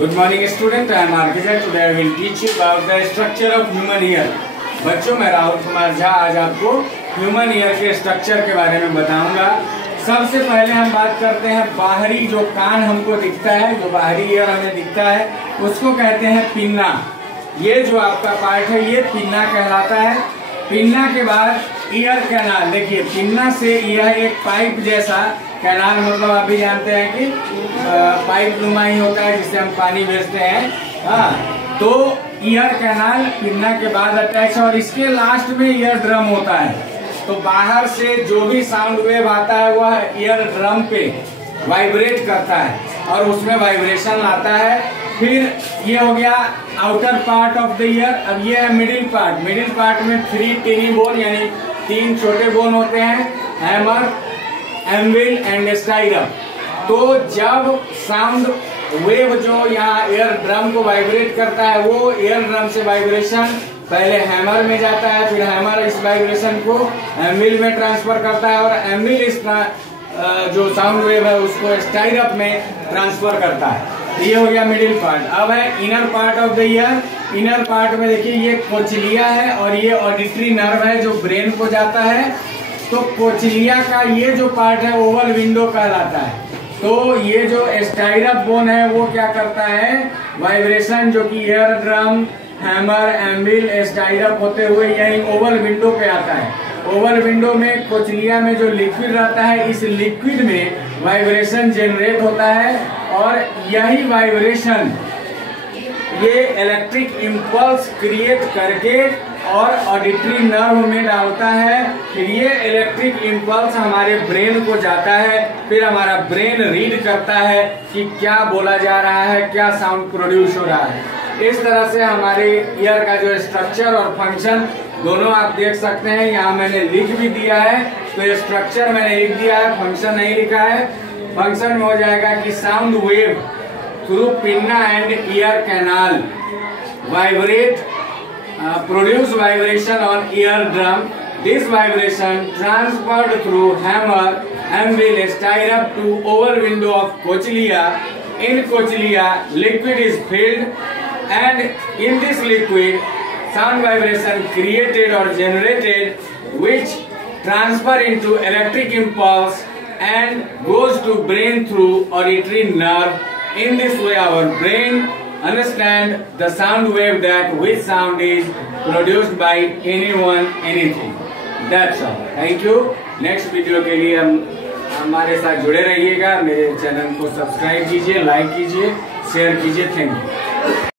Good morning student, I am Architect. Today I will teach you about the structure of human ear. बच्चों, मैं राहुल कुमार झा आज आपको human ear के structure के बारे में बताऊंगा। सबसे पहले हम बात करते हैं बाहरी जो कान हमको दिखता है, जो बाहरी ईयर हमें दिखता है उसको कहते हैं पिन्ना। ये जो आपका पार्ट है ये पिन्ना कहलाता है। पिन्ना के बाद ईयर कैनाल। देखिए पिन्ना से यह एक पाइप जैसा कैनाल, मतलब आप भी जानते हैं कि पाइप नुमा ही होता है जिससे हम पानी भेजते हैं। हाँ, तो ईयर कैनाल पिन्ना के बाद अटैच है और इसके लास्ट में ईयर ड्रम होता है। तो बाहर से जो भी साउंड वेव आता है वह ईयर ड्रम पे वाइब्रेट करता है और उसमें वाइब्रेशन आता है। फिर ये हो गया outer part of the year. अब ये है मिडिल पार्ट। मिडिल पार्ट में 3 टिनी बोन यानी 3 छोटे बोन होते हैं, हैमर, एंविल एंड स्टाइरप। तो जब साउंड वेव जो यहाँ एयर ड्रम को वाइब्रेट करता है वो एयर ड्रम से वाइब्रेशन पहले हैमर में जाता है, फिर हैमर इस वाइब्रेशन को एंविल में ट्रांसफर करता है और एंविल इस जो साउंड वेव है उसको स्टाइरप में ट्रांसफर करता है। ये हो गया मिडिल पार्ट। अब है inner part of the year. Inner part में देखिए ये कोचिलिया है और ये ऑडिटरी नर्व है जो ब्रेन को जाता है। तो कोचिलिया का ये जो पार्ट है ओवल विंडो कहलाता है। तो ये जो स्टाइरप बोन है वो क्या करता है, वाइब्रेशन जो कि एयर ड्रम, हैमर, एंविल, स्टाइरप होते हुए यही ओवल विंडो पे आता है। ओवल विंडो में कोचिलिया में जो लिक्विड रहता है इस लिक्विड में वाइब्रेशन जनरेट होता है और यही वाइब्रेशन ये इलेक्ट्रिक इम्पल्स क्रिएट करके और ऑडिटरी नर्व में डालता है। फिर ये इलेक्ट्रिक इम्पल्स हमारे ब्रेन को जाता है, फिर हमारा ब्रेन रीड करता है कि क्या बोला जा रहा है, क्या साउंड प्रोड्यूस हो रहा है। इस तरह से हमारे ईयर का जो स्ट्रक्चर और फंक्शन दोनों आप देख सकते हैं। यहाँ मैंने लिख भी दिया है, तो ये स्ट्रक्चर मैंने लिख दिया है, फंक्शन नहीं लिखा है। फंक्शन में हो जाएगा कि sound wave through pinna and ear canal vibrate produce vibration on eardrum. This vibration transferred through hammer, anvil, stirrup to oval window of cochlea. In cochlea, liquid is filled, and in this liquid, sound vibration created or generated, which transfer into electric impulse and goes to brain through auditory nerve. In this way, our brain understand the sound wave that which sound is produced by anyone, anything. That's all. Thank you. Next video के लिए हमारे साथ जुड़े रहिएगा। मेरे channel को subscribe कीजिए, like कीजिए, शेयर कीजिए। Thank you.